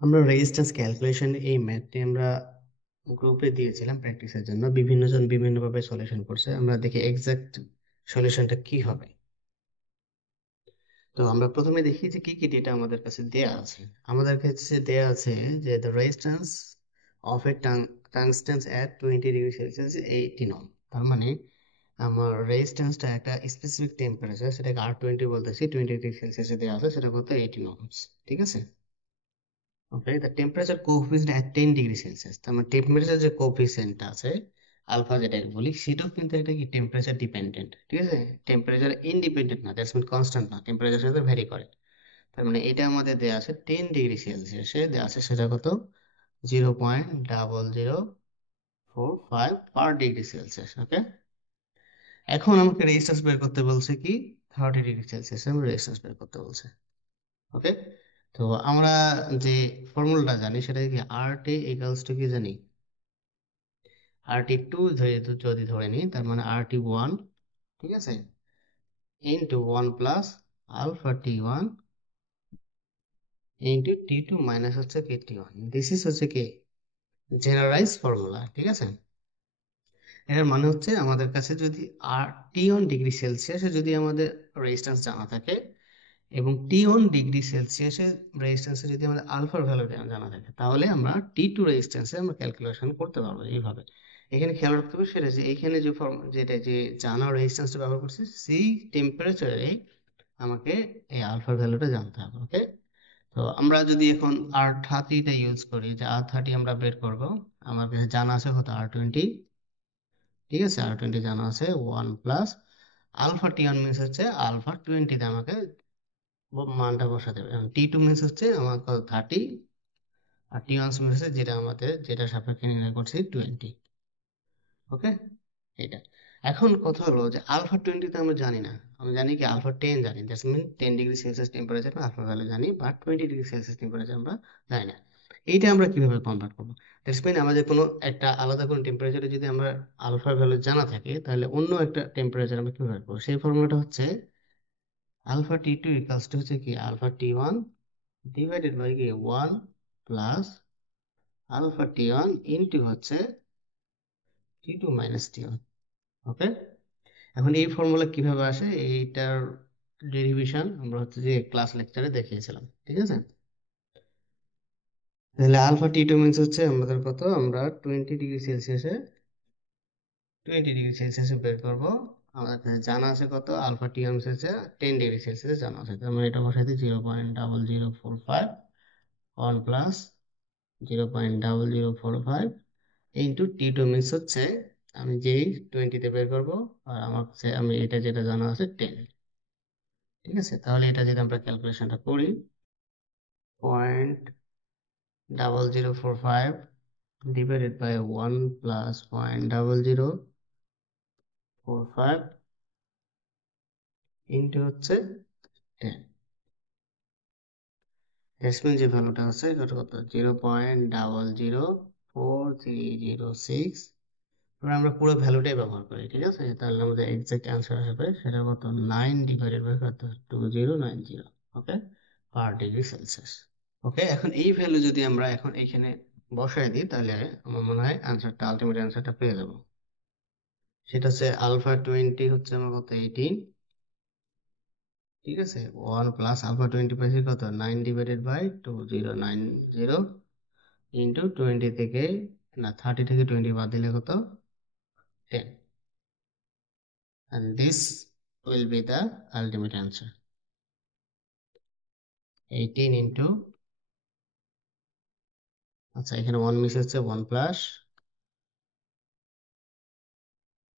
আমরা resistance calculation এই ম্যাথটি আমরা গ্রুপে দিয়েছিলাম প্র্যাকটিসের জন্য। বিভিন্ন জন বিভিন্নভাবে সলিউশন করছে, আমরা দেখি এক্সাক্ট সলিউশনটা কি হবে। তো আমরা প্রথমে দেখি যে কি কি ডেটা আমাদের কাছে দেয়া আছে। আমাদের কাছে দেয়া আছে যে the resistance of a tungstens at 20 degree celsius 18 ohm. তার মানে আমার রেজিস্ট্যান্সটা একটা স্পেসিফিক টেম্পারেচার, সেটাকে R20 বলতেছি, 20 ডিগ্রি সেলসিয়াসে দেওয়া আছে, সেটা কত 18 ওহমস। ঠিক আছে। Okay, the temperature coefficient at 10 degree celsius, তার মানে টেম্পারেচার যে কোএফিসিয়েন্ট আছে আলফা যেটাকে বলি, সেটাও কিন্তু একটা কি টেম্পারেচার ডিপেন্ডেন্ট। ঠিক আছে, টেম্পারেচার ইন্ডিপেন্ডেন্ট না, দ্যাটস মিন কনস্ট্যান্ট না, টেম্পারেচার সাথে ভ্যারি করে। তার মানে এটা আমাদের দেওয়া আছে 10 ডিগ্রি সেলসিয়াসে দেওয়া আছে, সেটা কত 0.0045 পার ডিগ্রি সেলসিয়াস। ওকে, এখন আমাকে রেজিস্ট্যান্স বের করতে বলছে কি 30 ডিগ্রি সেলসিয়াসে আমি রেজিস্ট্যান্স বের করতে বলছে। ওকে, তো আমরা যে ফর্মুলাটা জানি সেটা কি আর টি ইকুয়ালস টু কি জানি, আর টি টু যদি ধরে নিই, তার মানে আর টি ওয়ান, ঠিক আছে, into one plus alpha T one into T two minus হচ্ছে কে টি ওয়ান। দিস ইজ হচ্ছে কি জেনারেলাইজ ফর্মুলা। ঠিক আছে, এর মানে হচ্ছে আমাদের কাছে যদি আর টি ওয়ান ডিগ্রি সেলসিয়াসে যদি আমাদের রেজিস্ট্যান্স জানা থাকে, এবং T1 ডিগ্রি সেলসিয়াসে রেজিস্ট্যান্সে যদি আমাদের আলফার ভ্যালু জানা থাকে, তাহলে আমরা T2 রেজিস্ট্যান্সে আমরা ক্যালকুলেশন করতে পারবো এইভাবে। এখানে খেয়াল রাখতে হবে সেটা যে এখানে যে ফর্ম যেটা যে জানা রেজিস্ট্যান্সটা ব্যবহার করছি, সেই টেম্পারেচারে আমাকে এই আলফার ভ্যালুটা জানতে হবে। ওকে, তো আমরা যদি এখন R30টা ইউজ করি, যে R30 আমরা বের করব, আমার কাছে জানা আছে কত R20। ঠিক আছে, R20 জানা আছে 1 প্লাস আলফা T1 মিনস হচ্ছে আলফা 20তে আমাকে মানটা বসাতে হবে। T2 মিনস হচ্ছে আমার কত 30, আর T1 মিনস হচ্ছে যেটা আমাদের যেটা সাপেক্ষে নির্ণয় করছি 20। ওকে, এটা এখন কথা হলো যে আলফা 20 তো আমরা জানি না, আমি জানি কি আলফা 10 জানি, that's mean 10 degree Celsius temperature alpha value জানি, বাট 20 ডিগ্রি সেলসিয়াস টেম্পারেচার আমরা জানি না। এইটা আমরা কিভাবে কনভার্ট করবো? দ্যাটস মিন আমাদের কোনো একটা আলাদা কোনো টেম্পারেচারে যদি আমরা আলফা ভ্যালু জানা থাকে, তাহলে অন্য একটা টেম্পারেচার আমরা কিভাবে করবো? সেই ফর্মুলাটা হচ্ছে আলফা T2 ইকুয়ালস টু হচ্ছে কি আলফা T1 ডিভাইডেড বাই কি 1 প্লাস আলফা T1 ইন্টু হচ্ছে T2 মাইনাস T1। ওকে, এখন এই ফর্মুলা কিভাবে আসে, এইটার ডেরিভেশন আমরা হচ্ছে যে ক্লাস লেকচারে দেখিয়েছিলাম। ঠিক আছে, তাহলে আলফা T2 মিনস হচ্ছে আমাদের কত, আমরা 20 ডিগ্রি সেলসিয়াসে বের করবো। আমাদের কাছে জানা আছে কত আলফা T1 হচ্ছে 10 ডিগ্রি সেলসিয়াসে জানা আছে, তার মানে এটা বসাইতে 0.0045 1 প্লাস 0.0045 ইন্টু T2 মিনস হচ্ছে আমি যেই 20তে বের করবো, আর আমার কাছে আমি এটা যেটা জানা আছে 10। ঠিক আছে, তাহলে এটা যদি আমরা ক্যালকুলেশনটা করি, 0.0045 ডিভাইডেড বাই 1 প্লাস 0.0045 ইন্টু হচ্ছে 10, ডেসিমাল যে ভ্যালুটা আছে সেটা কত 0.004306। এবার আমরা পুরো ভ্যালুটাই ব্যবহার করি, ঠিক আছে, তাহলে আমাদের এক্সাক্ট অ্যান্সার হবে সেটা কত 9 ডিভাইডেড বাই কত 2090। ওকে, পার ডিগ্রি সেলসিয়াস। ওকে, এখন এই ভ্যালু যদি আমরা এখন এইখানে বসায় দিই, তাহলে আমার মনে হয় অ্যান্সারটা আলটিমেট অ্যান্সারটা পেয়ে যাবো। সেটা হচ্ছে আলফা 20 হচ্ছে আমার কত 18। ঠিক আছে, 1 প্লাস আলফা 20 পাইছি কত 9 ডিভাইডেড বাই 2090 ইন্টু 20 থেকে না 30 থেকে 20 বাদ দিলে কত 10, and this will be the ultimate answer, 18 into, আচ্ছা এখানে 1 মিস হচ্ছে 1 প্লাস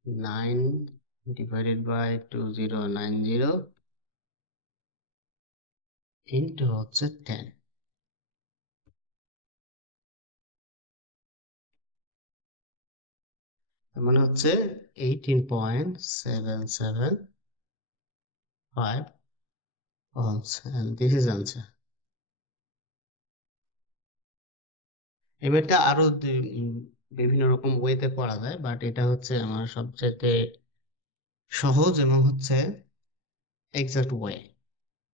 9 ডিভাইডেড বাই 2090 ইন্টু হচ্ছে 10, তার মানে হচ্ছে 18.775 ohms, and this is answer. এবারটা আরো বিভিন্ন রকম ওয়েতে পড়া যায়, বাট এটা হচ্ছে আমার সবচেয়ে সহজ এবং হচ্ছে এক্সাক্ট ওয়ে।